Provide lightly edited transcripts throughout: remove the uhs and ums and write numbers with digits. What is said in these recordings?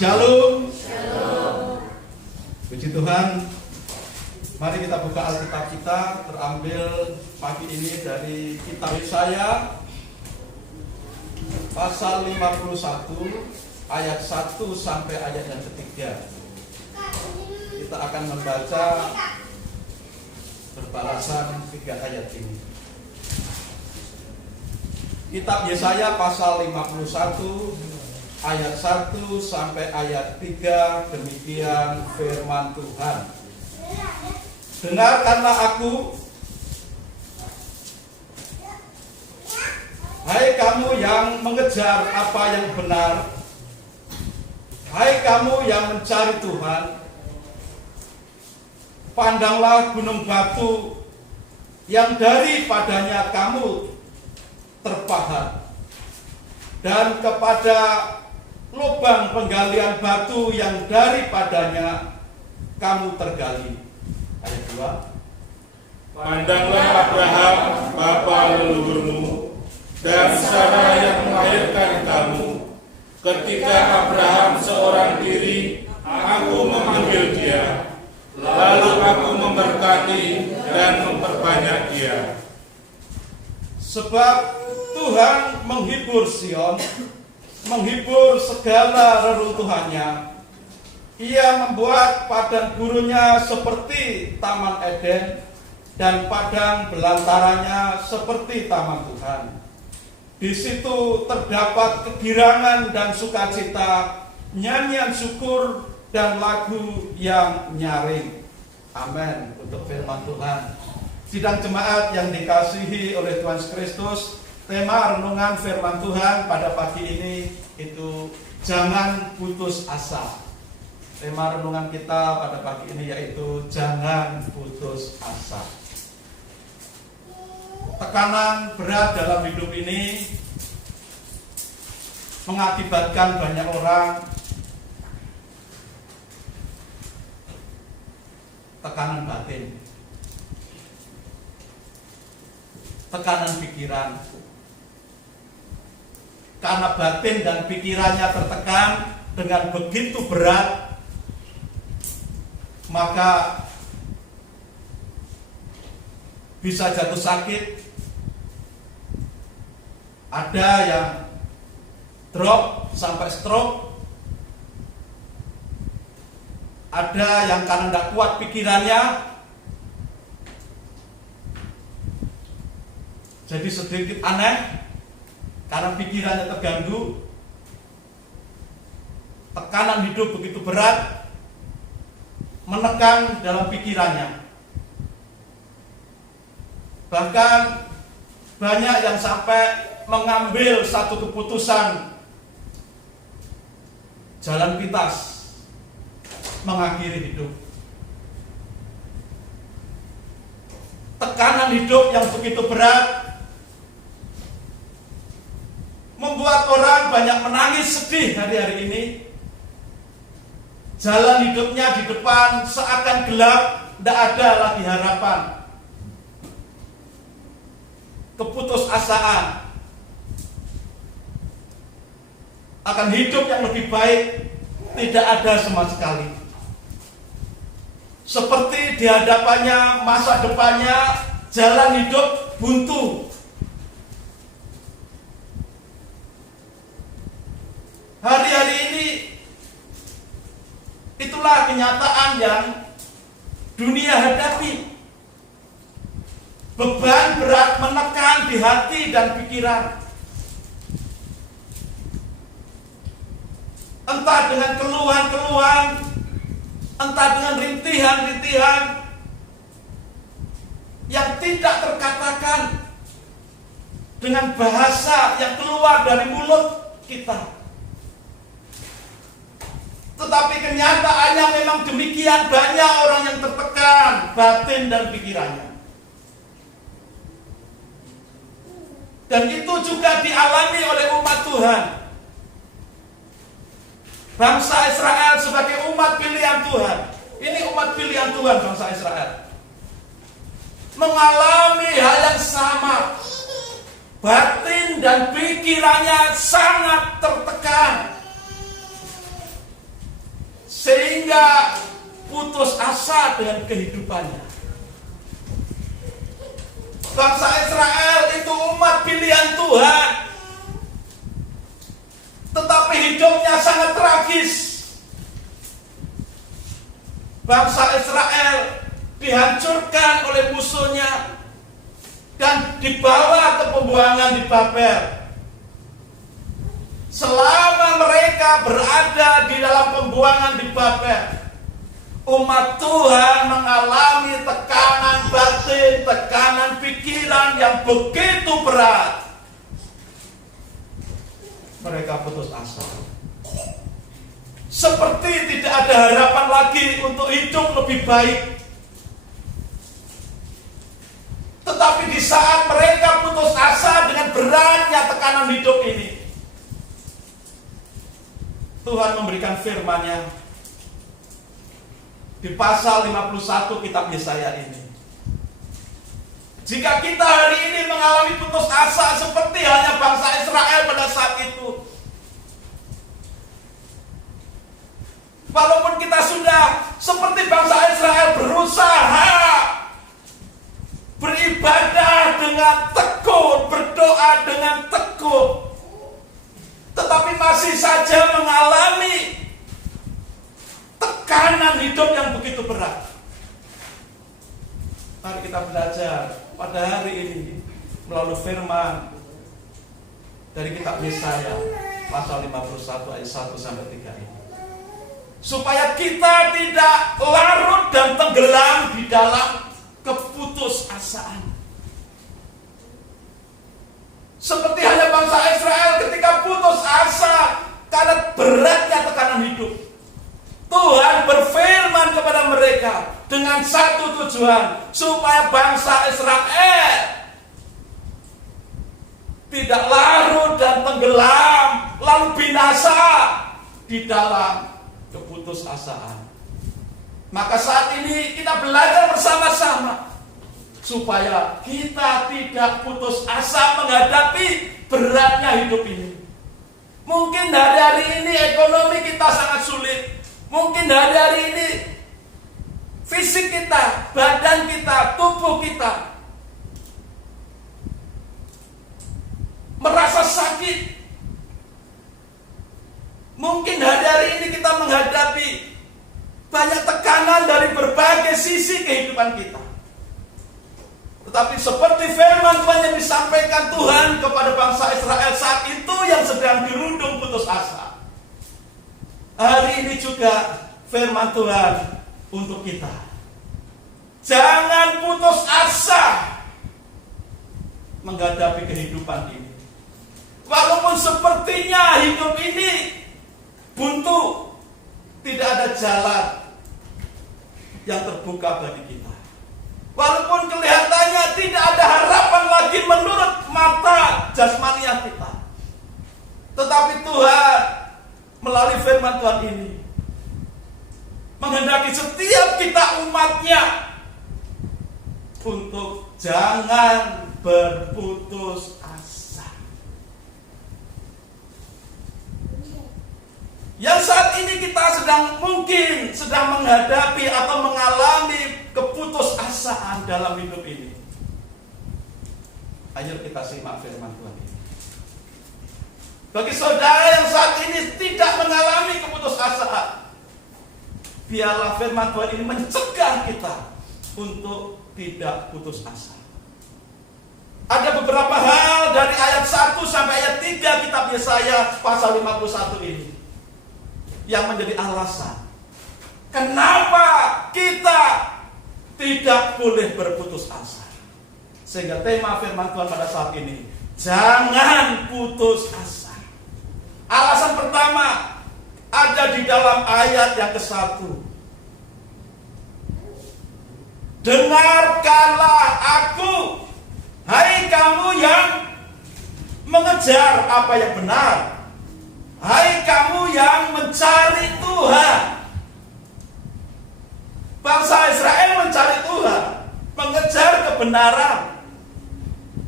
Shalom. Puji Tuhan. Mari kita buka Alkitab kita, terambil pagi ini dari kitab Yesaya pasal 51 ayat 1 sampai ayat yang ketiga. Kita akan membaca berbalasan 3 ayat ini. Kitab Yesaya pasal 51 ayat 1 sampai ayat 3, demikian firman Tuhan. Dengarkanlah aku, hai kamu yang mengejar apa yang benar, hai kamu yang mencari Tuhan. Pandanglah gunung batu yang daripadanya kamu terpahat, dan kepada lubang penggalian batu yang daripadanya kamu tergali. Ayat 2. Pandanglah Abraham, bapa leluhurmu, dan Sarah yang melahirkan kamu. Ketika Abraham seorang diri, aku memanggil dia, lalu aku memberkati dan memperbanyak dia. Sebab Tuhan menghibur Sion, menghibur segala reruntuhannya. Ia membuat padang gurunnya seperti taman Eden, dan padang belantaranya seperti taman Tuhan. Di situ terdapat kegirangan dan sukacita, nyanyian syukur dan lagu yang nyaring. Amin. Untuk firman Tuhan. Sidang jemaat yang dikasihi oleh Tuhan Yesus Kristus, tema renungan firman Tuhan pada pagi ini itu jangan putus asa. Tema renungan kita pada pagi ini yaitu jangan putus asa. Tekanan berat dalam hidup ini mengakibatkan banyak orang tekanan batin, tekanan pikiran. Karena batin dan pikirannya tertekan dengan begitu berat, maka bisa jatuh sakit. Ada yang drop sampai stroke. Ada yang karena tidak kuat pikirannya, jadi sedikit aneh karena pikirannya terganggu. Tekanan hidup begitu berat menekan dalam pikirannya. Bahkan banyak yang sampai mengambil satu keputusan jalan pintas, mengakhiri hidup. Tekanan hidup yang begitu berat membuat orang banyak menangis sedih hari-hari ini. Jalan hidupnya di depan seakan gelap, tidak ada lagi harapan. Keputusasaan akan hidup yang lebih baik tidak ada sama sekali. Seperti di hadapannya masa depannya jalan hidup buntu. Hari-hari ini itulah kenyataan yang dunia hadapi. Beban berat menekan di hati dan pikiran. Entah dengan keluhan-keluhan, entah dengan rintihan-rintihan yang tidak terkatakan dengan bahasa yang keluar dari mulut kita. Tetapi kenyataannya memang demikian, banyak orang yang tertekan batin dan pikirannya. Dan itu juga dialami oleh umat Tuhan. Bangsa Israel sebagai umat pilihan Tuhan. Ini umat pilihan Tuhan, bangsa Israel. Mengalami hal yang sama. Batin dan pikirannya sangat tertekan. sehingga putus asa dengan kehidupannya. Bangsa Israel itu umat pilihan Tuhan, tetapi hidupnya sangat tragis. Bangsa Israel dihancurkan oleh musuhnya dan dibawa ke pembuangan di Babel. Selama mereka berada di dalam pembuangan di Babel, umat Tuhan mengalami tekanan batin, tekanan pikiran yang begitu berat. Mereka putus asa. Seperti tidak ada harapan lagi untuk hidup lebih baik. Tetapi di saat mereka putus asa dengan beratnya tekanan hidup ini, Tuhan memberikan firman-Nya di pasal 51 kitab Yesaya ini. Jika kita hari ini mengalami putus asa seperti halnya bangsa Israel pada saat itu, walaupun kita sudah seperti bangsa Israel berusaha beribadah dengan tekun, berdoa dengan tekun, tetapi masih saja mengalami tekanan hidup yang begitu berat. Mari kita belajar pada hari ini melalui firman dari kitab Yesaya pasal 51 ayat 1 sampai 3 ini, supaya kita tidak larut dan tenggelam di dalam keputusasaan. Seperti halnya bangsa Israel ketika putus asa karena beratnya tekanan hidup, Tuhan berfirman kepada mereka dengan satu tujuan, supaya bangsa Israel tidak larut dan tenggelam lalu binasa di dalam keputusasaan. Maka saat ini kita belajar bersama-sama supaya kita tidak putus asa menghadapi beratnya hidup ini. Mungkin hari-hari ini ekonomi kita sangat sulit. Mungkin hari-hari ini fisik kita, badan kita, tubuh kita merasa sakit. Mungkin hari-hari ini kita menghadapi banyak tekanan dari berbagai sisi kehidupan kita. Tetapi seperti firman Tuhan yang disampaikan Tuhan kepada bangsa Israel saat itu yang sedang dirundung putus asa, hari ini juga firman Tuhan untuk kita. Jangan putus asa menghadapi kehidupan ini. Walaupun sepertinya hidup ini buntu, tidak ada jalan yang terbuka bagi kita. Walaupun kelihatannya tidak ada harapan lagi menurut mata jasmaniah kita, tetapi Tuhan melalui firman Tuhan ini menghendaki setiap kita umatnya untuk jangan berputus asa. Yang saat ini kita mungkin sedang menghadapi atau mengalami keputusasaan dalam hidup ini. Ayo kita simak firman Tuhan ini. Bagi saudara yang saat ini tidak mengalami keputusasaan, biarlah firman Tuhan ini mencegah kita untuk tidak putus asa. Ada beberapa hal dari ayat 1 sampai ayat 3 kitab Yesaya pasal 51 ini yang menjadi alasan kenapa kita tidak boleh berputus asa. Sehingga tema firman Tuhan pada saat ini, jangan putus asa. Alasan pertama ada di dalam ayat yang ke-1. Dengarkanlah aku, hai kamu yang mengejar apa yang benar, hai kamu yang mencari Tuhan. Bangsa Israel mencari Tuhan, mengejar kebenaran,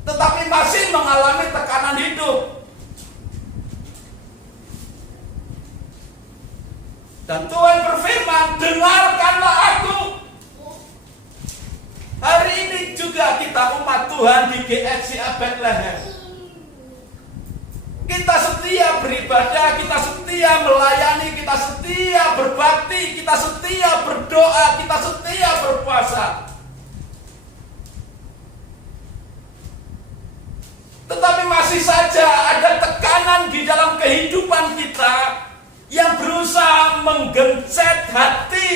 tetapi masih mengalami tekanan hidup. Dan Tuhan berfirman, dengarkanlah aku. Hari ini juga kita umat Tuhan di GFCA Bethlehem. Kita setia beribadah, kita setia melayani, kita setia berbakti, kita setia berdoa, kita setia berpuasa. Tetapi masih saja ada tekanan di dalam kehidupan kita yang berusaha menggencet hati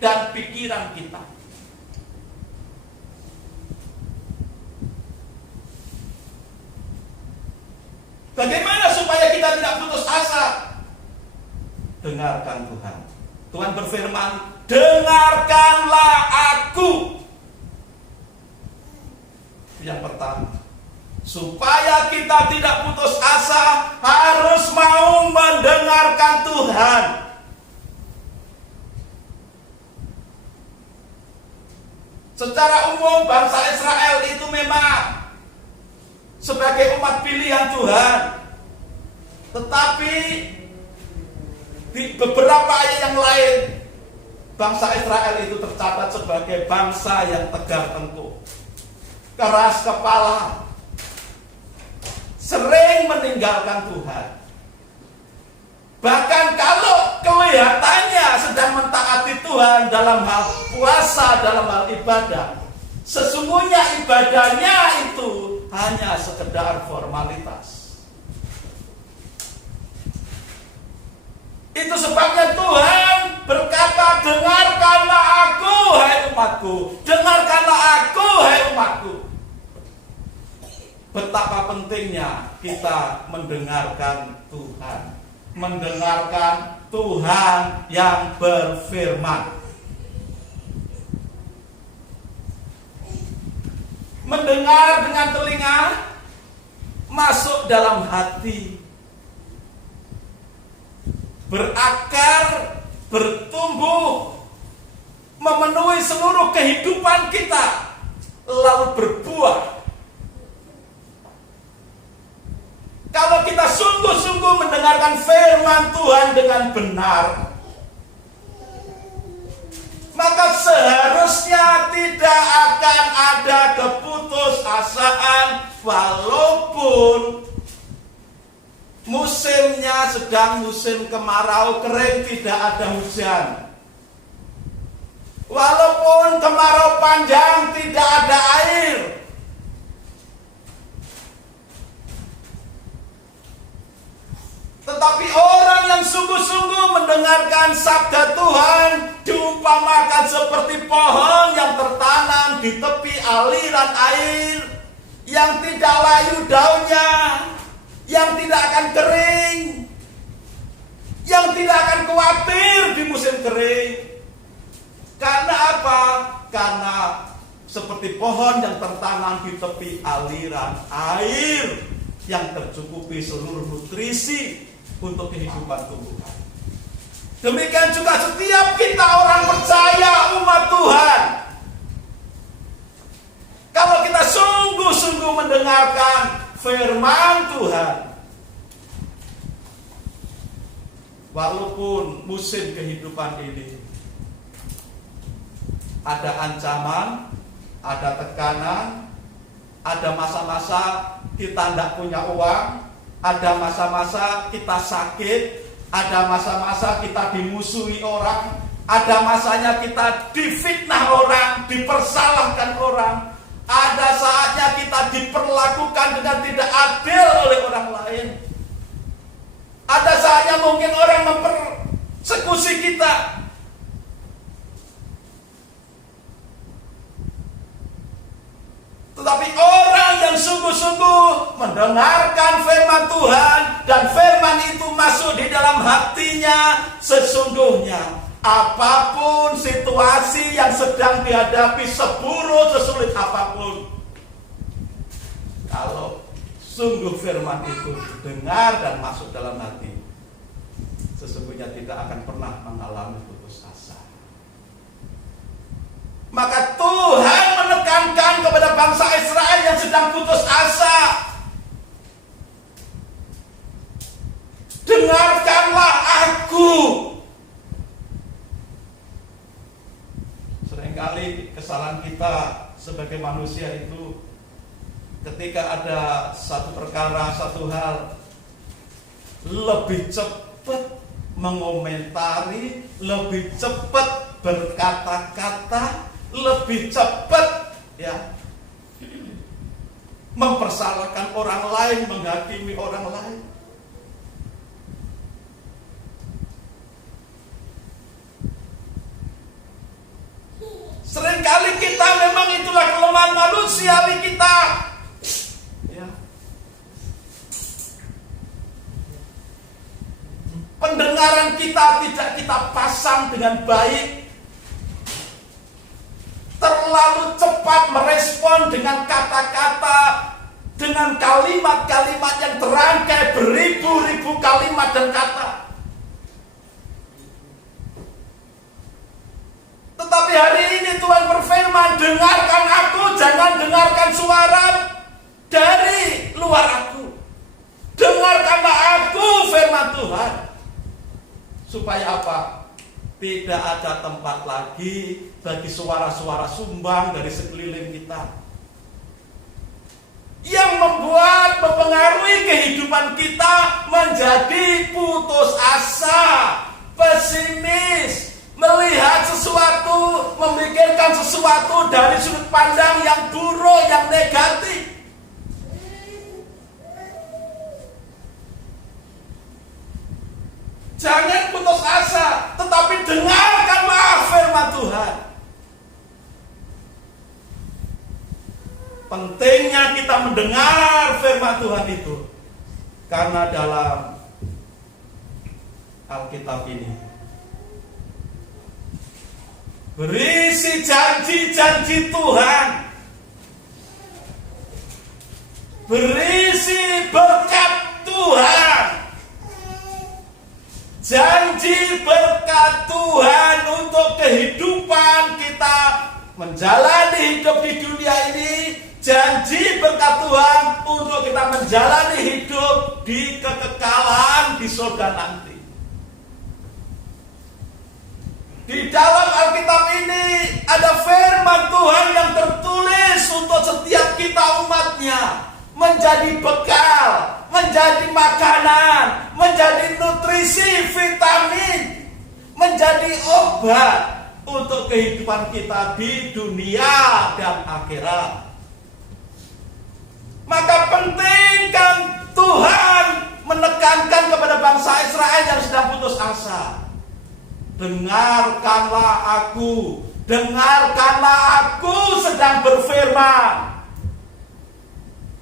dan pikiran kita. Bagaimana supaya kita tidak putus asa? Dengarkan Tuhan. Tuhan berfirman, dengarkanlah aku. Yang pertama, supaya kita tidak putus asa, harus mau mendengarkan Tuhan. Secara umum bangsa Israel itu memang sebagai umat pilihan Tuhan. Tetapi di beberapa ayat yang lain, bangsa Israel itu tercatat sebagai bangsa yang tegar tengkuk, keras kepala, sering meninggalkan Tuhan. Bahkan kalau kelihatannya sedang mentaati Tuhan dalam hal puasa, dalam hal ibadah, sesungguhnya ibadahnya itu hanya sekedar formalitas. Itu sebabnya Tuhan berkata, dengarkanlah aku, hai umatku. Dengarkanlah aku, hai umatku. Betapa pentingnya kita mendengarkan Tuhan. Mendengarkan Tuhan yang berfirman. Mendengar dengan telinga, masuk dalam hati, berakar, bertumbuh, memenuhi seluruh kehidupan kita, lalu berbuah. Kalau kita sungguh-sungguh mendengarkan firman Tuhan dengan benar, maka seharusnya tidak akan ada keputusasaan walaupun musimnya sedang musim kemarau kering, tidak ada hujan. Walaupun kemarau panjang, tidak ada air. Tetapi orang yang sungguh-sungguh mendengarkan sabda Tuhan diumpamakan seperti pohon yang tertanam di tepi aliran air, yang tidak layu daunnya, yang tidak akan kering, yang tidak akan khawatir di musim kering. Karena apa? Karena seperti pohon yang tertanam di tepi aliran air yang tercukupi seluruh nutrisi untuk kehidupan tubuh. Demikian juga setiap kita orang percaya, umat Tuhan. Kalau kita sungguh-sungguh mendengarkan firman Tuhan, walaupun musim kehidupan ini ada ancaman, ada tekanan, ada masa-masa kita tidak punya uang, ada masa-masa kita sakit, ada masa-masa kita dimusuhi orang, ada masanya kita difitnah orang, dipersalahkan orang, ada saatnya kita diperlakukan dengan tidak adil oleh orang lain, ada saatnya mungkin orang mempersekusi kita. Tetapi orang yang sungguh-sungguh mendengarkan firman Tuhan dan firman itu masuk di dalam hatinya, sesungguhnya apapun situasi yang sedang dihadapi, seburuk sesulit apapun, kalau sungguh firman itu didengar dan masuk dalam hati, sesungguhnya tidak akan pernah mengalami putus asa. Maka Tuhan menekankan kepada bangsa Israel yang sedang putus asa, dengarkanlah aku. seringkali kesalahan kita sebagai manusia itu ketika ada satu perkara, satu hal, lebih cepat mengomentari, lebih cepat berkata-kata, lebih cepat ya mempersalahkan orang lain, menghakimi orang lain. Seringkali kita memang itulah kelemahan manusiawi kita. Ya. Pendengaran kita tidak kita pasang dengan baik. Terlalu cepat merespon dengan kata-kata, dengan kalimat-kalimat yang terangkai beribu-ribu kalimat dan kata. Tetapi hari ini Tuhan berfirman, dengarkan aku, jangan dengarkan suara dari luar aku. Dengarkanlah aku, firman Tuhan. Supaya apa? Tidak ada tempat lagi bagi suara-suara sumbang dari sekeliling kita yang mempengaruhi kehidupan kita menjadi putus asa, pesimis, melihat sesuatu, memikirkan sesuatu dari sudut pandang yang buruk, yang negatif. Jangan putus asa, tetapi dengarkanlah firman Tuhan. Pentingnya kita mendengar firman Tuhan itu, karena dalam Alkitab ini berisi janji-janji Tuhan, berisi berkat Tuhan, janji berkat Tuhan untuk kehidupan kita menjalani hidup di dunia ini, janji berkat Tuhan untuk kita menjalani hidup di kekekalan di surga nanti. Di dalam Alkitab ini ada firman Tuhan yang tertulis untuk setiap kita umatnya, menjadi bekal, menjadi makanan, menjadi nutrisi, vitamin, menjadi obat untuk kehidupan kita di dunia dan akhirat. Maka pentingkan Tuhan menekankan kepada bangsa Israel yang sedang putus asa. Dengarkanlah aku, dengarkanlah aku sedang berfirman.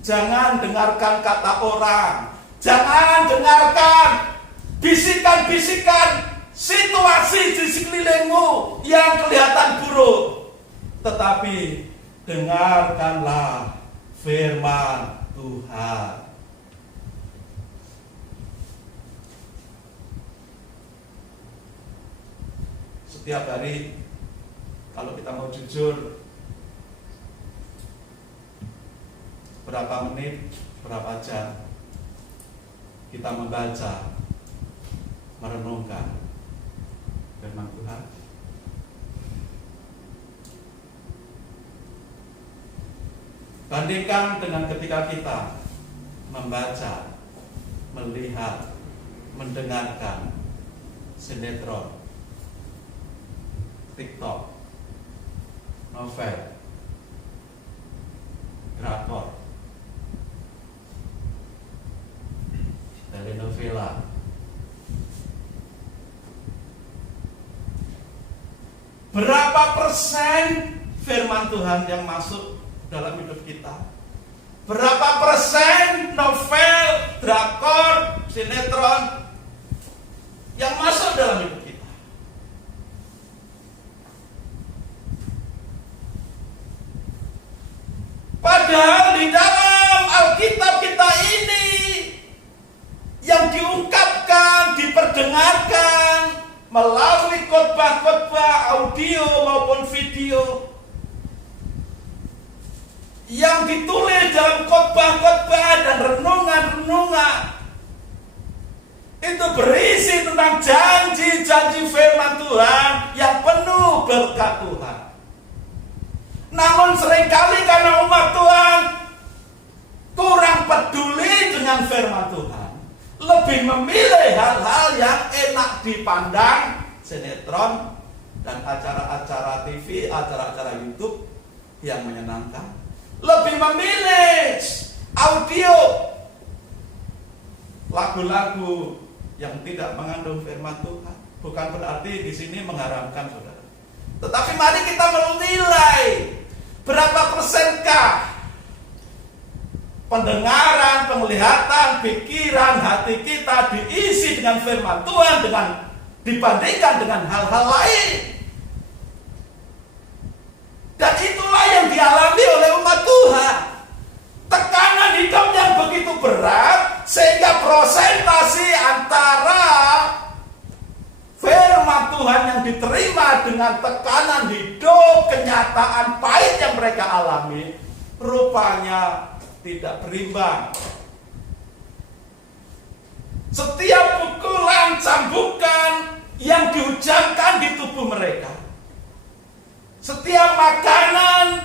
Jangan dengarkan kata orang, jangan dengarkan bisikan-bisikan situasi di sekelilingmu yang kelihatan buruk, tetapi dengarkanlah firman Tuhan. Setiap hari kalau kita mau jujur, berapa menit, berapa jam kita membaca, merenungkan firman Tuhan? Bandingkan dengan ketika kita membaca, melihat, mendengarkan sinetron, TikTok, novel, drakor, telenovela. Berapa persen firman Tuhan yang masuk dalam hidup kita? Berapa persen novel, drakor, sinetron yang masuk dalam hidup kita? Padahal di dalam Alkitab kita ini yang diungkapkan, diperdengarkan melalui khotbah-khotbah audio maupun video, yang ditulis dalam khotbah-khotbah dan renungan-renungan, itu berisi tentang janji-janji firman Tuhan yang penuh berkat Tuhan. dengan firman Tuhan, lebih memilih hal-hal yang enak dipandang, sinetron dan acara-acara TV, acara-acara YouTube yang menyenangkan, lebih memilih audio, lagu-lagu yang tidak mengandung firman Tuhan. Bukan berarti di sini mengharamkan, saudara. Tetapi mari kita menilai berapa persenkah pendengaran, penglihatan, pikiran, hati kita diisi dengan firman Tuhan dibandingkan dengan hal-hal lain. Dan itulah yang dialami oleh umat Tuhan. Tekanan hidup yang begitu berat sehingga prosentasi antara firman Tuhan yang diterima dengan tekanan hidup, kenyataan pahit yang mereka alami, rupanya tidak berimbang. Setiap pukulan, cambukan yang dihujamkan di tubuh mereka, setiap makanan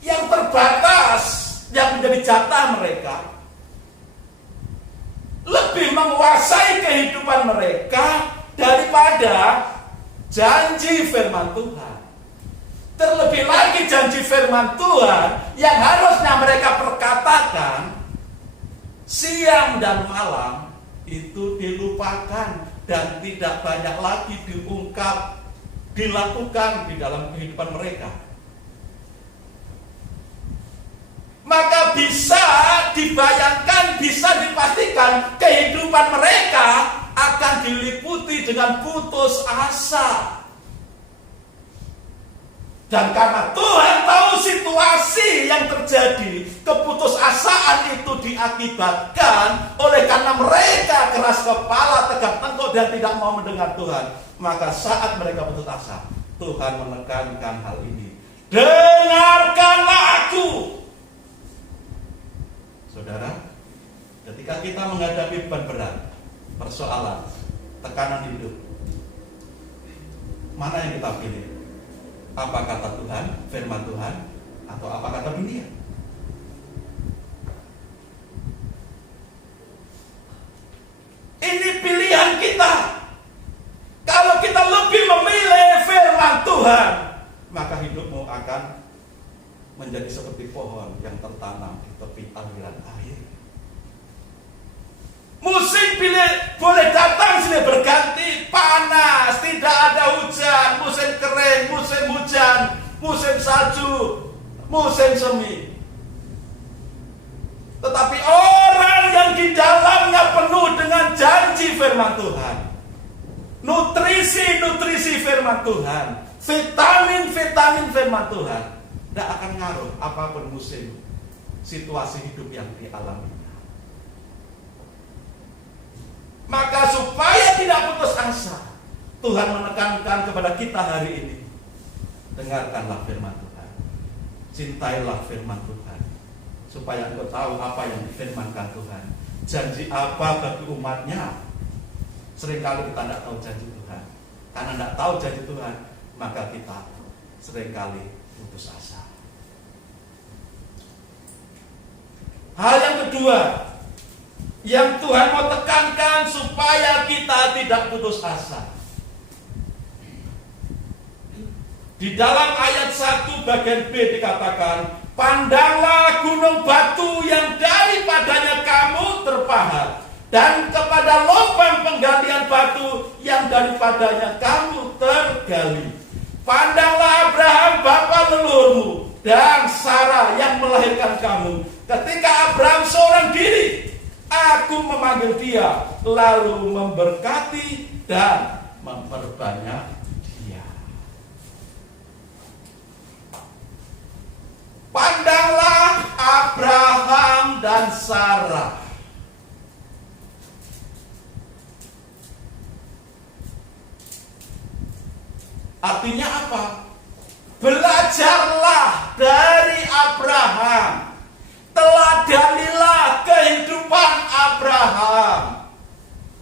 yang terbatas yang menjadi jatah mereka, lebih menguasai kehidupan mereka daripada janji firman Tuhan. Terlebih lagi janji firman Tuhan yang harusnya mereka perkatakan siang dan malam itu dilupakan dan tidak banyak lagi diungkap, dilakukan di dalam kehidupan mereka. Maka bisa dibayangkan, bisa dipastikan kehidupan mereka akan diliputi dengan putus asa. Dan karena Tuhan tahu situasi yang terjadi, keputusasaan itu diakibatkan oleh karena mereka keras kepala, tegak tengkuk dan tidak mau mendengar Tuhan. Maka saat mereka putus asa, Tuhan menekankan hal ini. Dengarkanlah aku. Saudara, ketika kita menghadapi beban berat, persoalan, tekanan hidup, mana yang kita pilih? Apa kata Tuhan, firman Tuhan, atau apa kata dunia? Ini pilihan kita. Kalau kita lebih memilih firman Tuhan, maka hidupmu akan menjadi seperti pohon yang tertanam di tepi aliran air. Musim boleh datang silih berganti, panas, tidak ada hujan, musim kering, musim hujan, musim salju, musim semi. Tetapi orang yang di dalamnya penuh dengan janji firman Tuhan, nutrisi firman Tuhan, vitamin firman Tuhan, tidak akan ngaruh apapun musim, situasi hidup yang dialami. Maka supaya tidak putus asa, Tuhan menekankan kepada kita hari ini, dengarkanlah firman Tuhan, cintailah firman Tuhan, supaya engkau tahu apa yang difirmankan Tuhan, janji apa bagi umatnya. Seringkali kita tidak tahu janji Tuhan. Karena tidak tahu janji Tuhan, maka kita seringkali putus asa. Hal yang kedua yang Tuhan mau tekankan supaya kita tidak putus asa. Di dalam ayat 1 bagian B dikatakan, pandanglah gunung batu yang daripadanya kamu terpahat, dan kepada lubang penggalian batu yang daripadanya kamu tergali. Pandanglah Abraham bapa leluhurmu dan Sarah yang melahirkan kamu. Ketika Abraham seorang diri, Aku memanggil dia, lalu memberkati dan memperbanyak dia. Pandanglah Abraham dan Sarah. Artinya apa? Belajarlah dari Abraham. Teladanilah kehidupan Abraham.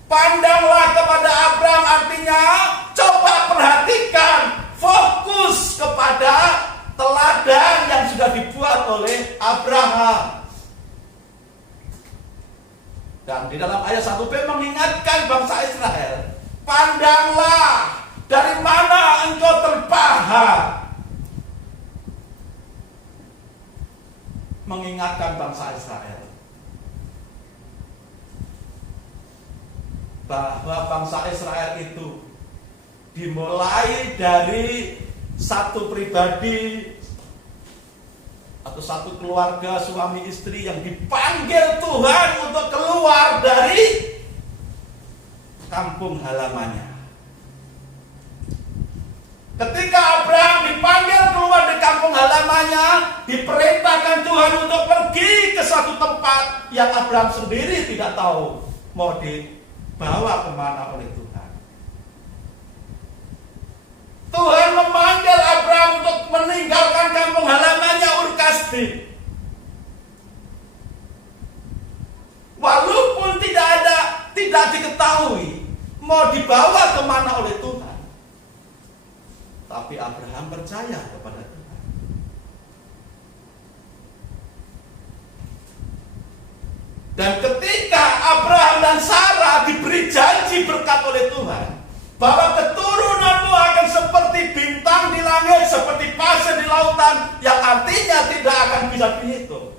Pandanglah kepada Abraham, artinya coba perhatikan, fokus kepada teladan yang sudah dibuat oleh Abraham. di dalam ayat 1b mengingatkan bangsa Israel, pandanglah dari mana engkau terpahat. Mengingatkan bangsa Israel bahwa bangsa Israel itu dimulai dari satu pribadi atau satu keluarga suami istri yang dipanggil Tuhan untuk keluar dari kampung halamannya. Ketika Abraham dipanggil keluar dari kampung halamannya, diperintahkan Tuhan untuk pergi ke satu tempat yang Abraham sendiri tidak tahu mau dibawa kemana oleh Tuhan. Tuhan memanggil Abraham untuk meninggalkan kampung halamannya Ur Kasdim. Walaupun tidak diketahui mau dibawa kemana oleh Tuhan, tapi Abraham percaya kepada Tuhan. Dan ketika Abraham dan Sarah diberi janji berkat oleh Tuhan, bahwa keturunanmu akan seperti bintang di langit, seperti pasir di lautan, yang artinya tidak akan bisa dihitung.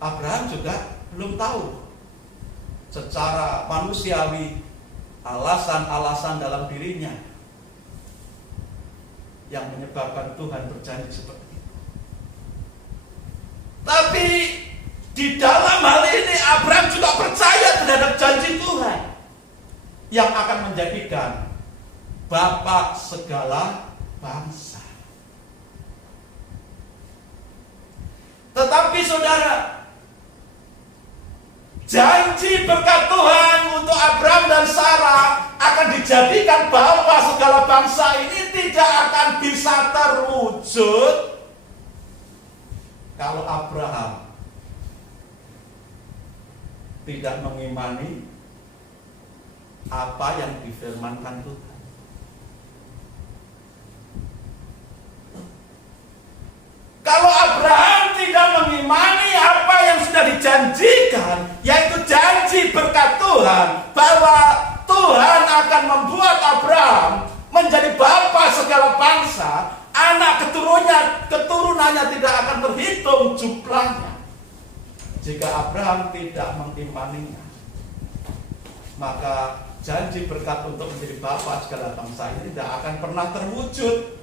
Abraham juga belum tahu secara manusiawi alasan-alasan dalam dirinya yang menyebabkan Tuhan berjanji seperti itu. Tapi di dalam hal ini Abraham juga percaya terhadap janji Tuhan yang akan menjadikan bapa segala bangsa. Tetapi saudara, janji berkat Tuhan untuk Abraham dan Sarah akan dijadikan bahwa segala bangsa ini tidak akan bisa terwujud kalau Abraham tidak mengimani apa yang difirmankan Tuhan. Kalau Abraham tidak mengimani apa yang sudah dijanjikan, yaitu janji berkat Tuhan, bahwa Tuhan akan membuat Abraham menjadi bapa segala bangsa, anak keturunannya tidak akan terhitung jumlahnya. Jika Abraham tidak mengimaninya, maka janji berkat untuk menjadi bapa segala bangsa ini tidak akan pernah terwujud.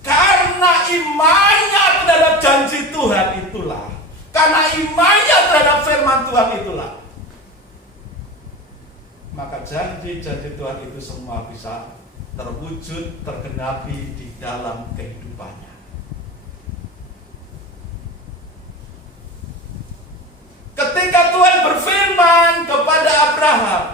Karena imannya terhadap janji Tuhan itulah, karena imannya terhadap firman Tuhan itulah, maka janji-janji Tuhan itu semua bisa terwujud, tergenapi di dalam kehidupannya. Ketika Tuhan berfirman kepada Abraham,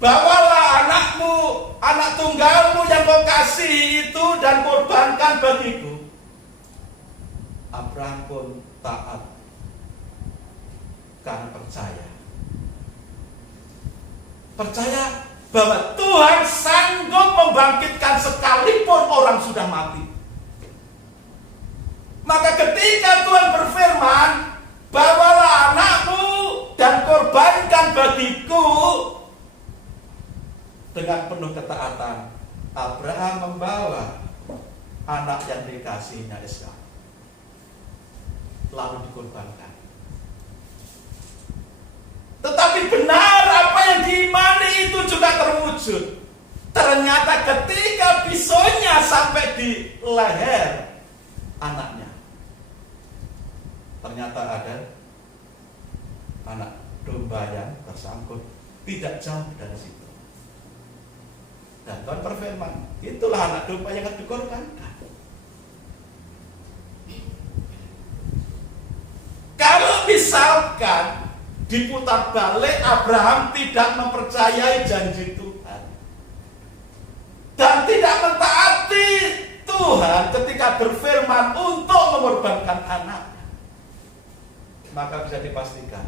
bawalah anakmu, anak tunggalmu yang kau kasih itu dan korbankan bagiku. Abraham pun taat karena percaya. Percaya bahwa Tuhan sanggup membangkitkan sekalipun orang sudah mati. Maka ketika Tuhan berfirman, bawalah anakmu dan korbankan bagiku, dengan penuh ketaatan Abraham membawa anak yang dikasihnya Ishak, lalu dikorbankan. Tetapi benar apa yang diimani itu juga terwujud. Ternyata ketika pisaunya sampai di leher anaknya, ternyata ada anak domba yang tersangkut tidak jauh dari situ. Dan Tuhan berfirman, itulah anak domba yang akan dikorbankan. Kalau misalkan diputar balik, Abraham tidak mempercayai janji Tuhan dan tidak mentaati Tuhan ketika berfirman untuk mengorbankan anak, maka bisa dipastikan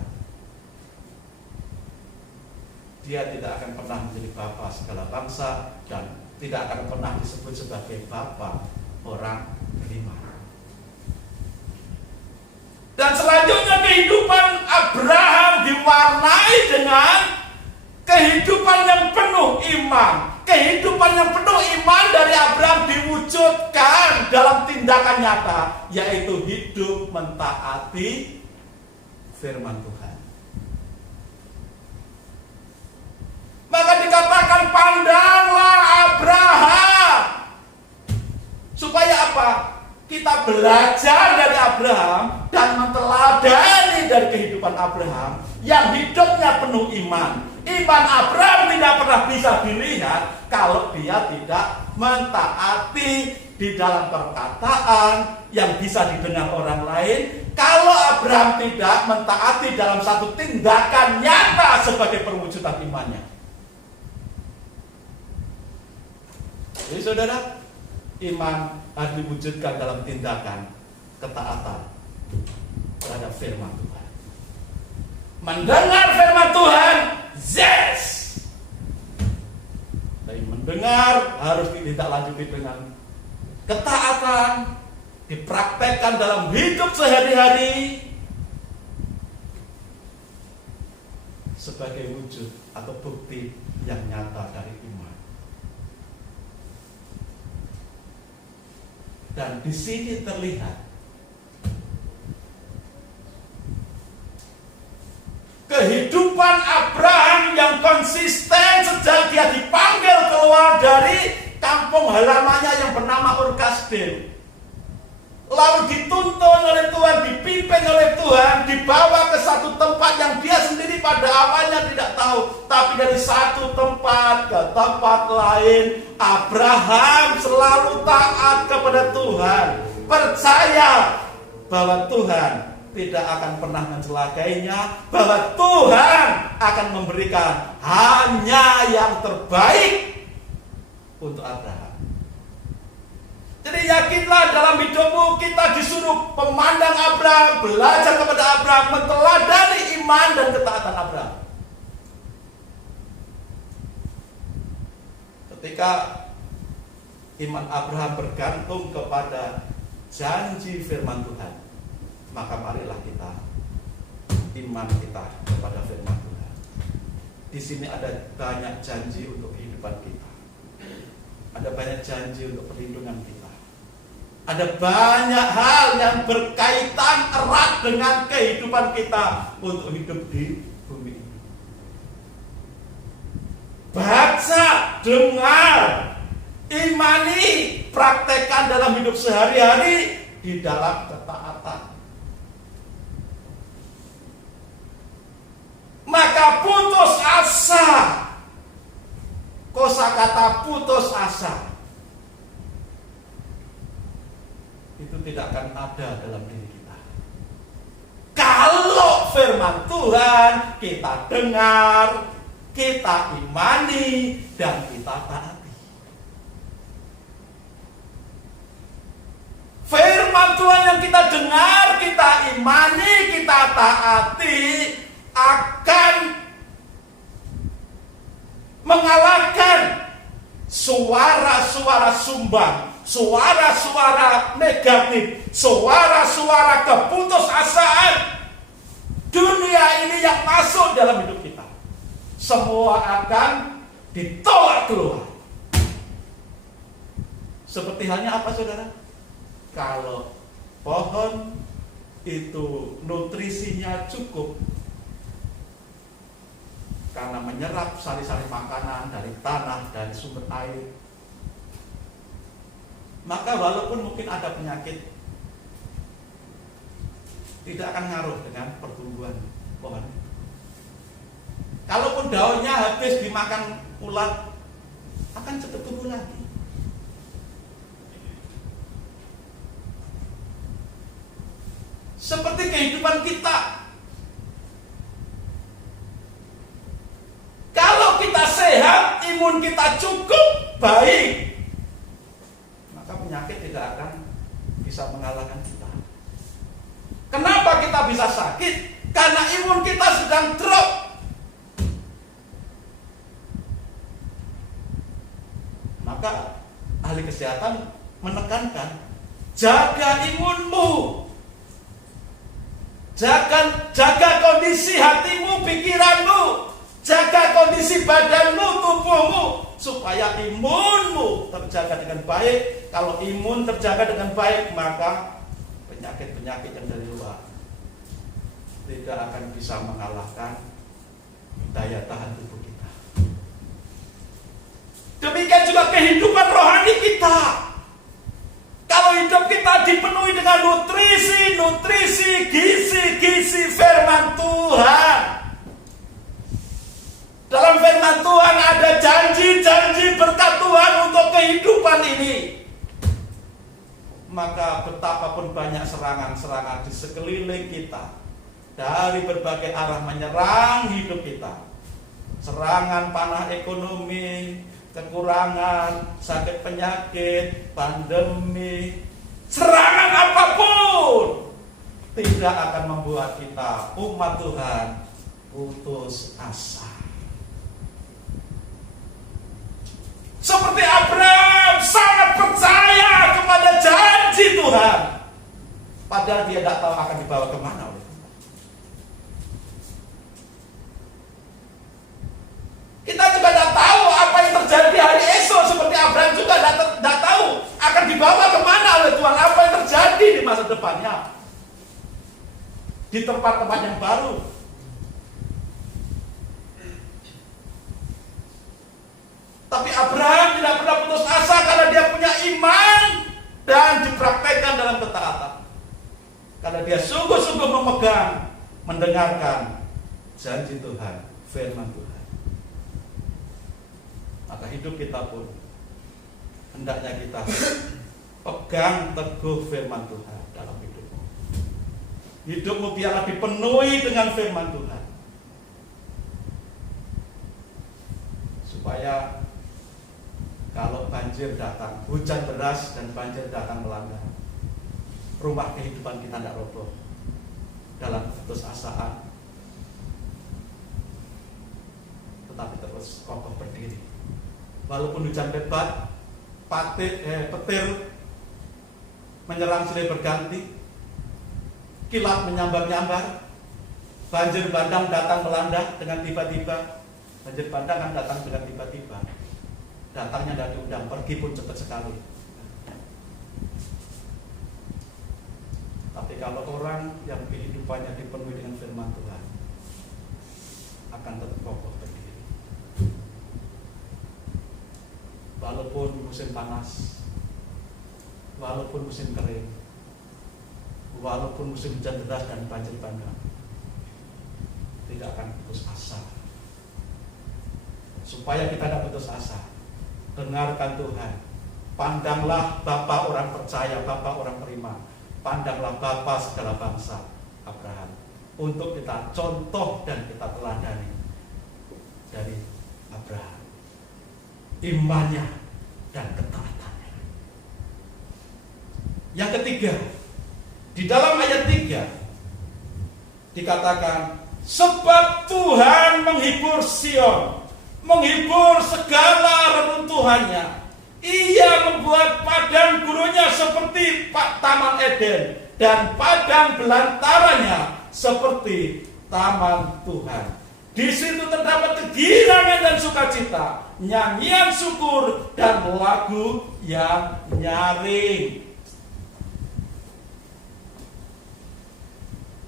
dia tidak akan pernah menjadi bapa segala bangsa dan tidak akan pernah disebut sebagai bapak orang beriman. Dan selanjutnya kehidupan Abraham diwarnai dengan kehidupan yang penuh iman. Kehidupan yang penuh iman dari Abraham diwujudkan dalam tindakan nyata, yaitu hidup mentaati firman Tuhan. Maka dikatakan pandanglah Abraham. Supaya apa? Kita belajar dari Abraham dan menteladani dari kehidupan Abraham yang hidupnya penuh iman. Iman Abraham tidak pernah bisa dilihat kalau dia tidak mentaati di dalam perkataan yang bisa didengar orang lain. Kalau Abraham tidak mentaati dalam satu tindakan nyata sebagai perwujudan imannya. Jadi saudara, iman harus diwujudkan dalam tindakan ketaatan terhadap firman Tuhan. Mendengar firman Tuhan, yes. Tapi mendengar harus ditindaklanjuti dengan ketaatan, dipraktekkan dalam hidup sehari-hari sebagai wujud atau bukti yang nyata dari iman. Dan di sini terlihat kehidupan Abraham yang konsisten sejak dia dipanggil keluar dari kampung halamannya yang bernama Ur Kasdim. Lalu dituntun oleh Tuhan, dipimpin oleh Tuhan, dibawa ke satu tempat yang dia sendiri pada awalnya tidak tahu. Tapi dari satu tempat ke tempat lain, Abraham selalu taat kepada Tuhan. Percaya bahwa Tuhan tidak akan pernah mencelakainya, bahwa Tuhan akan memberikan hanya yang terbaik untuk Abraham. Jadi yakinlah dalam hidupmu kita disuruh memandang Abraham, belajar kepada Abraham, menteladani iman dan ketaatan Abraham. Ketika iman Abraham bergantung kepada janji firman Tuhan, maka marilah kita iman kita kepada firman Tuhan. Di sini ada banyak janji untuk kehidupan kita. Ada banyak janji untuk perlindungan kita. Ada banyak hal yang berkaitan erat dengan kehidupan kita untuk hidup di bumi ini. Baca, dengar, imani, praktekkan dalam hidup sehari-hari di dalam ketaatan. Maka putus asa. Kosakata putus asa itu tidak akan ada dalam diri kita. Kalau firman Tuhan kita dengar, kita imani, dan kita taati. Firman Tuhan yang kita dengar, kita imani, kita taati akan mengalahkan suara-suara sumbang, suara-suara negatif, suara-suara keputusasaan dunia ini yang masuk dalam hidup kita. Semua akan ditolak keluar. Seperti halnya apa saudara? Kalau pohon itu nutrisinya cukup karena menyerap sari-sari makanan dari tanah, dari sumber air, maka walaupun mungkin ada penyakit, tidak akan ngaruh dengan pertumbuhan pohon. Kalaupun daunnya habis dimakan ulat, akan cepat tumbuh lagi. Seperti kehidupan kita. Kalau kita sehat, imun kita cukup baik, maka penyakit tidak akan bisa mengalahkan kita. Kenapa kita bisa sakit? Karena imun kita sedang drop. Maka Kesehatan menekankan jaga imunmu, jaga kondisi hatimu, pikiranmu, jaga kondisi badanmu, tubuhmu, supaya imunmu terjaga dengan baik. Kalau imun terjaga dengan baik, maka penyakit-penyakit yang dari luar tidak akan bisa mengalahkan daya tahan tubuh kita. Demikian juga kehidupan rohani kita. Kalau hidup kita dipenuhi dengan nutrisi, gizi firman Tuhan. Dalam firman Tuhan ada janji berkat Tuhan untuk kehidupan ini. Maka betapapun banyak serangan-serangan di sekeliling kita, dari berbagai arah menyerang hidup kita. Serangan panah ekonomi, kekurangan, sakit penyakit, pandemi, serangan apapun tidak akan membuat kita umat Tuhan putus asa. Seperti Abraham sangat percaya kepada janji Tuhan, padahal dia tidak tahu akan dibawa kemana oleh Tuhan. Kita juga tidak tahu apa yang terjadi hari esok, seperti Abraham juga tidak tahu akan dibawa kemana oleh Tuhan, apa yang terjadi di masa depannya, di tempat-tempat yang baru. Tapi Abraham tidak pernah putus asa karena dia punya iman dan dipraktekkan dalam ketaatan. Karena dia sungguh-sungguh memegang, mendengarkan janji Tuhan, firman Tuhan. Maka hidup kita pun hendaknya kita pegang teguh firman Tuhan dalam hidupmu. Hidupmu biarlah dipenuhi dengan firman Tuhan, supaya kalau banjir datang, hujan deras dan banjir datang melanda, rumah kehidupan kita tidak roboh dalam putusasaan, tetapi terus kokoh berdiri. Walaupun hujan lebat, petir menyerang silih berganti, kilat menyambar-nyambar, banjir bandang datang melanda dengan tiba-tiba. Banjir bandang kan datang dengan tiba-tiba, datangnya dari diundang, pergi pun cepat sekali. Tapi kalau orang yang kehidupannya dipenuhi dengan firman Tuhan, akan tetap kokoh berdiri. Walaupun musim panas, walaupun musim kering, walaupun musim hujan deras dan banjir bandang, tidak akan putus asa. Supaya kita tidak putus asa, dengarkan Tuhan. Pandanglah Bapa orang percaya, Bapa orang beriman. Pandanglah Bapa segala bangsa, Abraham, untuk kita contoh dan kita teladani dari Abraham, imannya dan ketaatannya. Yang ketiga, di dalam ayat 3 dikatakan, sebab Tuhan menghibur Sion, menghibur segala reruntuhannya. Ia membuat padang gurunnya seperti Taman Eden, dan padang belantaranya seperti Taman Tuhan. Di situ terdapat kegirangan dan sukacita, nyanyian syukur dan lagu yang nyaring.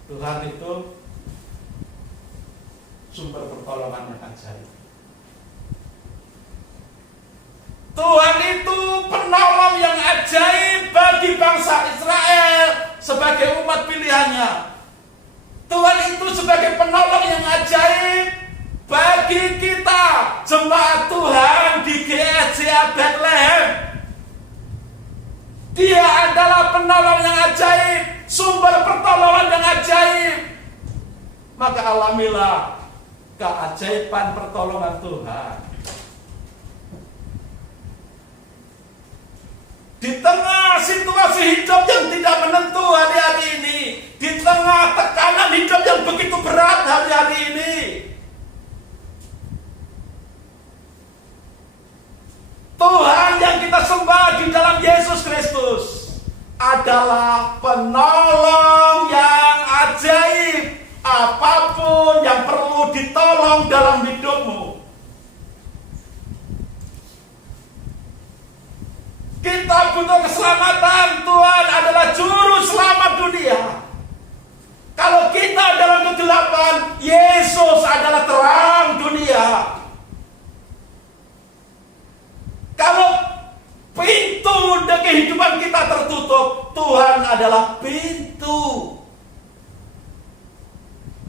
Tuhan itu sumber pertolongan yang ajaib. Tuhan itu penolong yang ajaib bagi bangsa Israel sebagai umat pilihannya. Tuhan itu sebagai penolong yang ajaib bagi kita, jemaat Tuhan di GSJA Bethlehem. Dia adalah penolong yang ajaib, sumber pertolongan yang ajaib. Maka alamilah keajaiban pertolongan Tuhan. Di tengah situasi hidup yang tidak menentu hari-hari ini, di tengah tekanan hidup yang begitu berat hari-hari ini, Tuhan yang kita sembah di dalam dunia. Kalau kita dalam kegelapan, Yesus adalah terang dunia. Kalau pintu kehidupan kita tertutup, Tuhan adalah pintu.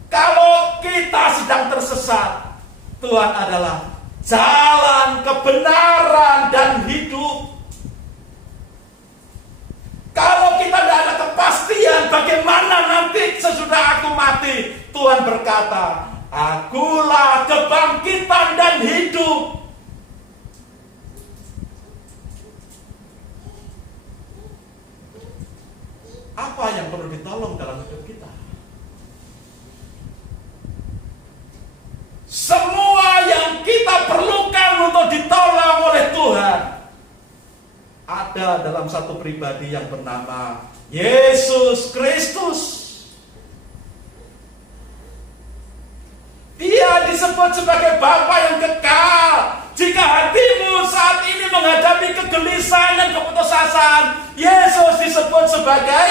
Kalau kita sedang tersesat, Tuhan adalah jalan, kebenaran, dan hidup. Kalau kita tidak ada kepastian bagaimana nanti sesudah aku mati, Tuhan berkata, Akulah kebangkitan dan hidup. Apa yang perlu ditolong dalam hidup kita? Semua yang kita perlukan untuk ditolong oleh Tuhan ada dalam satu pribadi yang bernama Yesus Kristus. Dia disebut sebagai Bapa yang kekal. Jika hatimu saat ini menghadapi kegelisahan dan keputusasaan, Yesus disebut sebagai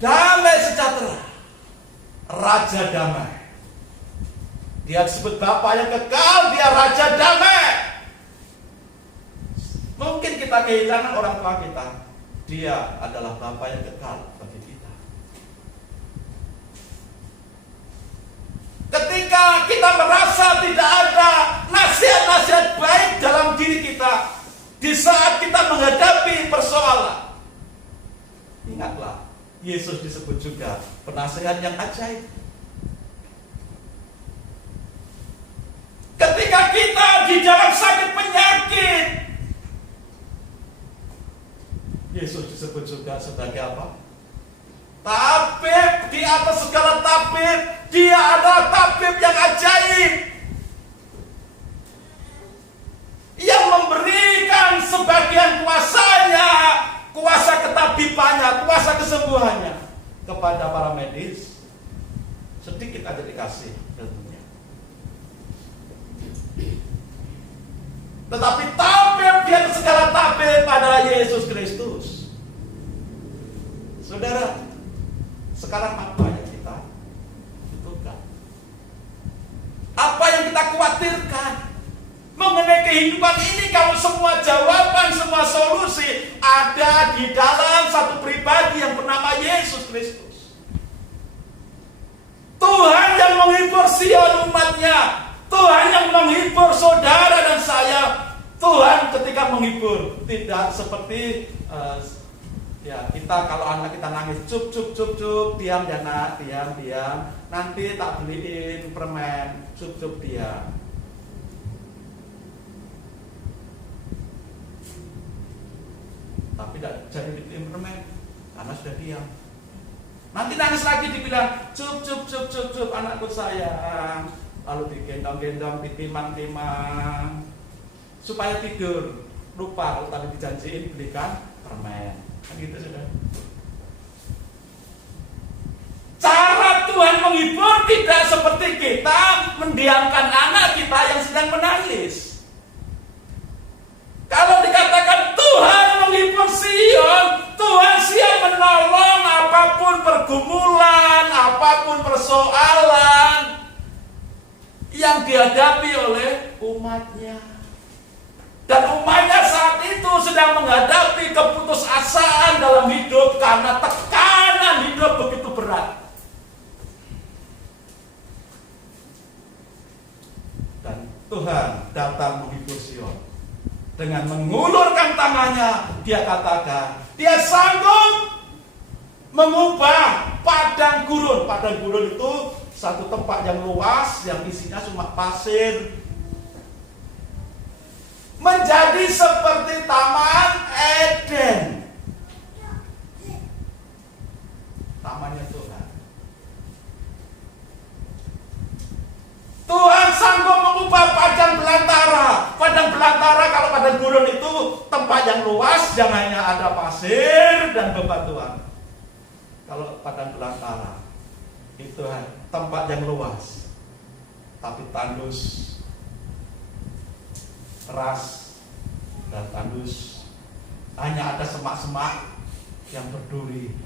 damai sejahtera, Raja damai. Dia disebut Bapa yang kekal, dia Raja damai. Mungkin kita kehilangan orang tua kita, dia adalah Bapa yang kekal bagi kita. Ketika kita merasa tidak ada nasihat-nasihat baik dalam diri kita, di saat kita menghadapi persoalan, ingatlah, Yesus disebut juga penasehat yang ajaib. Ketika kita di dalam sakit penyakit, Yesus disebut juga sebagai apa? Tabib di atas segala tabib. Dia adalah tabib yang ajaib, yang memberikan sebagian kuasanya, kuasa ketabibannya, kuasa kesembuhannya kepada para medis. Sedikit aja dikasih ilmunya. Tetapi tabib di atas segala tabib adalah Yesus Kristus. Saudara, sekarang apa yang kita butuhkan? Apa yang kita khawatirkan mengenai kehidupan ini? Kalau semua jawaban, semua solusi ada di dalam satu pribadi yang bernama Yesus Kristus. Tuhan yang menghibur Sion umatnya, Tuhan yang menghibur saudara dan saya. Tuhan ketika menghibur tidak seperti ya, kita kalau anak kita nangis, cup, diam ya nak, diam. Nanti tak beliin permen, cup, diam. Tapi tidak jadi beliin permen, karena sudah diam. Nanti nangis lagi dibilang, cup, anakku sayang. Lalu digendong-gendong, ditimang-timang, supaya tidur. Lupa kalau tadi dijanjiin belikan permen. Kan gitu sudah. Cara Tuhan menghibur tidak seperti kita mendiamkan anak kita yang sedang menangis. Kalau dikatakan Tuhan menghibur Sion, Tuhan siap menolong apapun pergumulan, apapun persoalan yang dihadapi oleh umatnya. Dan umatnya saat itu sedang menghadapi keputusasaan dalam hidup karena tekanan hidup begitu berat. Dan Tuhan datang menghibur Sion. Dengan mengulurkan tangannya, dia katakan, dia sanggup mengubah padang gurun. Padang gurun itu satu tempat yang luas, yang isinya cuma pasir, menjadi seperti Taman Eden. Tamannya Tuhan. Tuhan sanggup mengubah padang belantara. Padang belantara, kalau padang gurun itu tempat yang luas, yang hanya ada pasir dan bebatuan. Kalau padang belantara itu tempat yang luas, tapi tandus, keras dan tandus, hanya ada semak-semak yang berduri.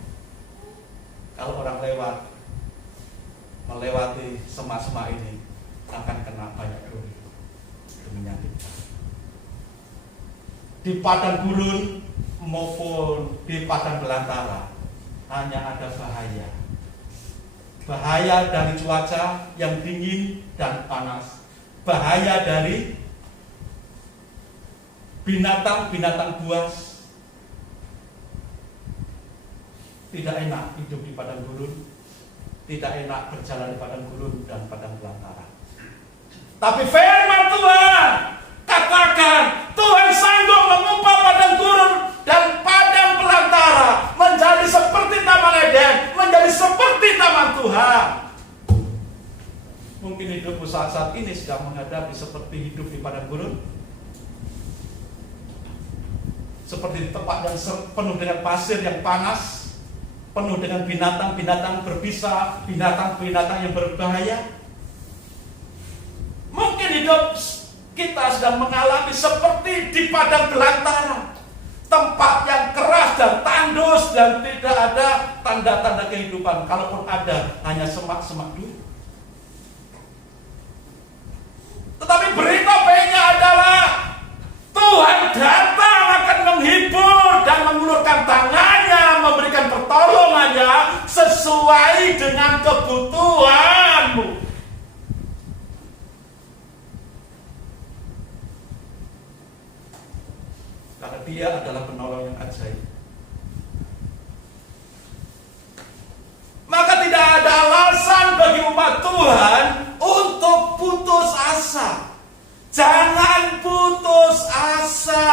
Kalau orang melewati semak-semak ini akan kena banyak duri, itu menyakitkan. Di padang gurun maupun di padang belantara hanya ada bahaya. Bahaya dari cuaca yang dingin dan panas. Bahaya dari binatang-binatang buas. Tidak enak hidup di padang gurun, tidak enak berjalan di padang gurun dan padang belantara. Tapi firman Tuhan katakan, Tuhan sanggup mengubah padang gurun dan padang belantara menjadi seperti Taman Eden, menjadi seperti taman Tuhan. Mungkin hidupmu saat ini sedang menghadapi seperti hidup di padang gurun, seperti di tempat yang penuh dengan pasir yang panas, penuh dengan binatang-binatang berbisa, binatang-binatang yang berbahaya. Mungkin hidup kita sedang mengalami seperti di padang belantara, tempat yang keras dan tandus dan tidak ada tanda-tanda kehidupan. Kalaupun ada, hanya semak-semak dulu. Tetapi berita baiknya adalah Tuhan datang akan menghibur dan mengulurkan tangannya, memberikan pertolongannya sesuai dengan kebutuhanmu. Karena Dia adalah penolong yang ajaib. Maka tidak ada alasan bagi umat Tuhan untuk putus asa. Jangan putus asa.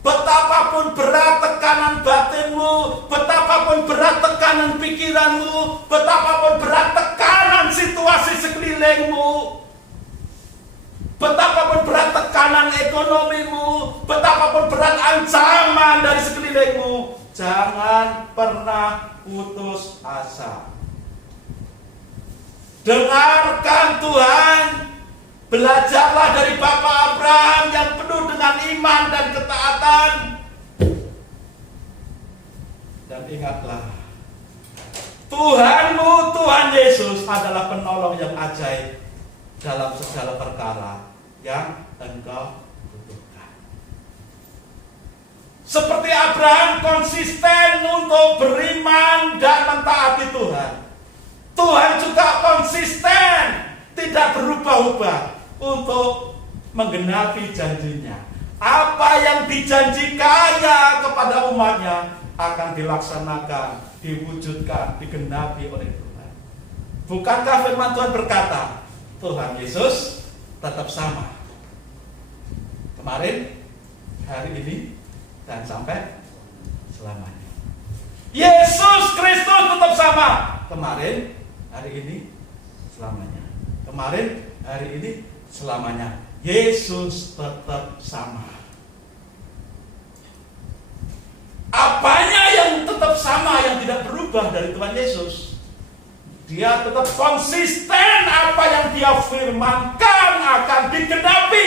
Betapapun berat tekanan batinmu, betapapun berat tekanan pikiranmu, betapapun berat tekanan situasi sekelilingmu, betapapun berat tekanan ekonomimu, betapapun berat ancaman dari sekelilingmu, jangan pernah putus asa. Dengarkan Tuhan. Belajarlah dari Bapak Abraham yang penuh dengan iman dan ketaatan. Dan ingatlah, Tuhanmu, Tuhan Yesus adalah penolong yang ajaib dalam segala perkara yang engkau butuhkan. Seperti Abraham konsisten untuk beriman dan mentaati Tuhan, Tuhan juga konsisten, tidak berubah-ubah untuk menggenapi janjinya. Apa yang dijanjikannya kepada umatnya akan dilaksanakan, diwujudkan, digenapi oleh Tuhan. Bukankah firman Tuhan berkata, Tuhan Yesus tetap sama kemarin, hari ini, dan sampai selamanya. Yesus Kristus tetap sama kemarin, hari ini, selamanya. Kemarin, hari ini, selamanya. Yesus tetap sama. Apanya yang tetap sama, yang tidak berubah dari Tuhan Yesus? Dia tetap konsisten, apa yang Dia firmankan akan digenapi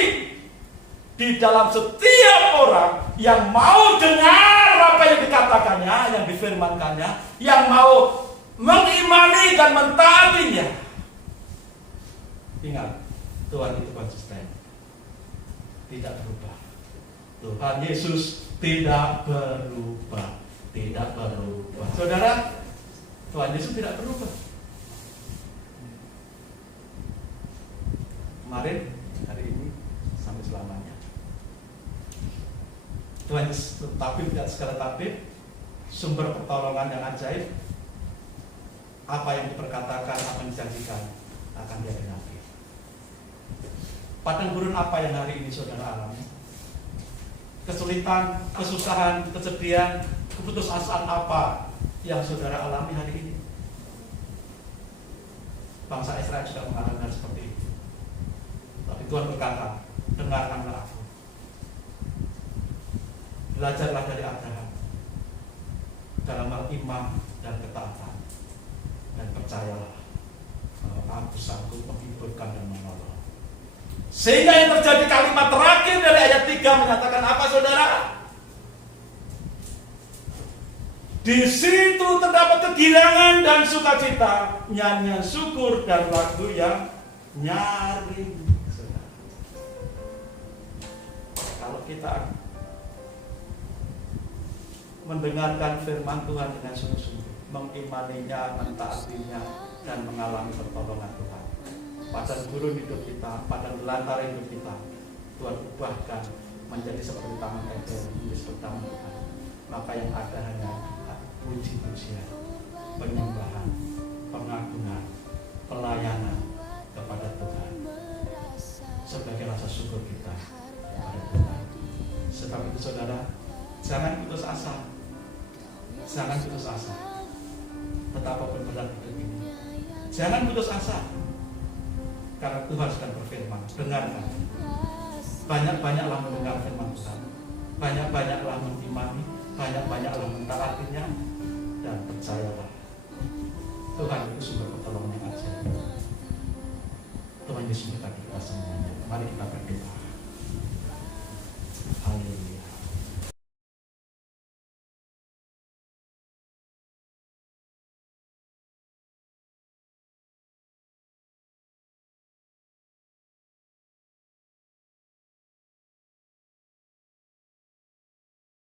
di dalam setiap orang yang mau dengar apa yang dikatakannya, yang difirmankannya, yang mau mengimani dan mentaatinya. Ingat, Tuhan itu konsisten, tidak berubah. Tuhan Yesus tidak berubah, tidak berubah. Saudara, Tuhan Yesus tidak berubah. Kemarin, hari ini, sampai selamanya. Tuhan Yesus tabib dan segala tabib, sumber pertolongan yang ajaib. Apa yang diperkatakan, apa yang dijanjikan akan Dia genapi. Padang gurun apa yang hari ini saudara alami? Kesulitan, kesusahan, kesedihan, keputusasaan apa yang saudara alami hari ini? Bangsa Israel juga mengalami hal seperti itu. Tapi Tuhan berkata, dengarkanlah aku. Belajarlah dari Abraham dalam hal iman dan ketaatan, dan percayalah bahwa aku sanggup menghiburkan dan menolong. Sehingga yang terjadi kalimat terakhir dari ayat 3 menyatakan apa, saudara? Di situ terdapat kegirangan dan sukacita, nyanyian syukur dan lagu yang nyaring. Saudara. Kalau kita mendengarkan firman Tuhan dengan sungguh-sungguh, mengimaninya, mentaatinya, dan mengalami pertolongan Tuhan, padang gurun hidup kita, padang belantara hidup kita, Tuhan ubahkan menjadi seperti taman Eden, disebut taman Tuhan. Maka yang ada hanya puji-pujian, penyembahan, pengagungan, pelayanan kepada Tuhan sebagai rasa syukur kita kepada Tuhan. Sebab itu saudara, jangan putus asa, jangan putus asa. Betapapun berat hidup ini, jangan putus asa, karena Tuhan sedang berfirman. Dengarkan, banyak-banyaklah mendengar firman Tuhan, banyak-banyaklah mengimani, banyak-banyaklah mentaatinya, dan percayalah, Tuhan itu sumber pertolongan yang ajaib. Tuhan Yesus kita semuanya. Mari kita berdoa. Haleluya.